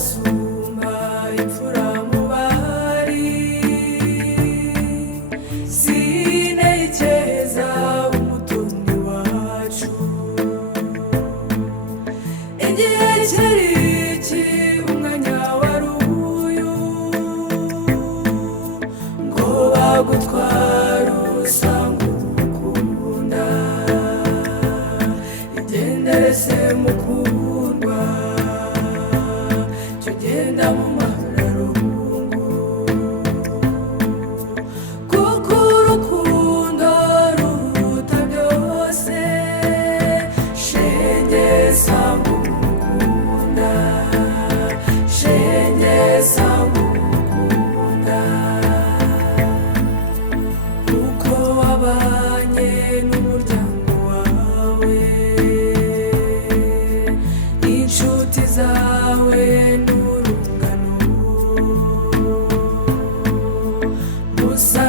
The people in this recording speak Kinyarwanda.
asumba imfura mu bahari, sintekereza umutoni wacu. Igihe cyari iki, umwanya wari uyu, ngo bagutwara usanga umukunda. Igendere se mukundwa, cyo genda mu mararungu, kuko urukundo ruruta byose. Shenge sanga umukunda, shenge sanga umukunda. Uko wabanye n'umuryango wawe, inshuti zawe n'urungano, musa